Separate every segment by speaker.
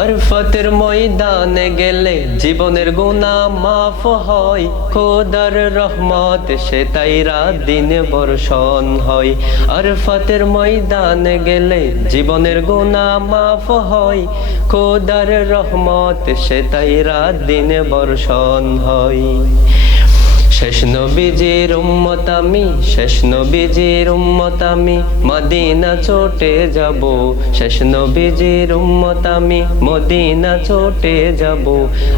Speaker 1: আরফতের ময়দানে গেলে জীবনের গুণা মাফ হয়। খোদার রহমত, সে তাই রাত দিন বর্ষণ হয়। আরফতের ময়দানে গেলে জীবনের গুণা মাফ হয়। খোদার রহমত, সে তাই রাত দিন বর্ষণ হয়। শেষ নবীজির উম্মত আমি, শেষ নবীজির উম্মত আমি, মদিনা ছোটে যাব। শেষ নবীজির উম্মত আমি, মদিনা ছোটে যাব।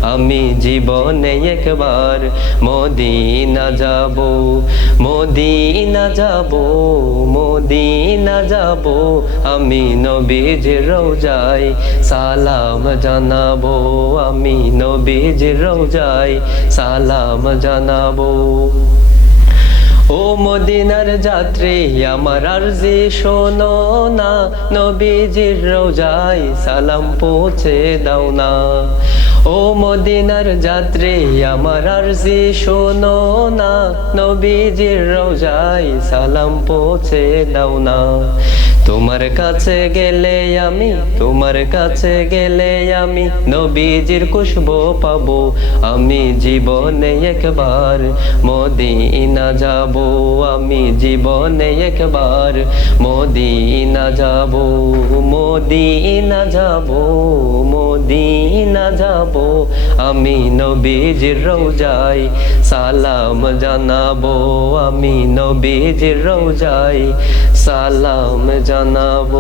Speaker 1: আমি জীবনে একবার মদিনা যাব মদিনা যাব, মদিনা যাব, আমি নবীজির রোজায়। সালাম জানাব, আমি নবীজির রোজায়। সালাম জানাব। ও মদিনার যাত্রী, আমার আরজি শোনো না, নবীজির রোজায় সালাম পৌঁছে দাও না। ও মদিনার যাত্রী আমার আরজি শোনো না। নবীজির রোজায় সালাম পৌঁছে দাও না। তোমার কাছে গেলে আমি, তোমার কাছে গেলে আমি নবীজির খুশবু পাবো। আমি জীবনে একবার মদিনা যাব। আমি জীবনে একবার মদিনা যাব। মদিনা যাব মদিনা যাব। আমি নবীজির রোজায় সালাম জানাব। আমি নবীজির রোজায় সালাম জানাব।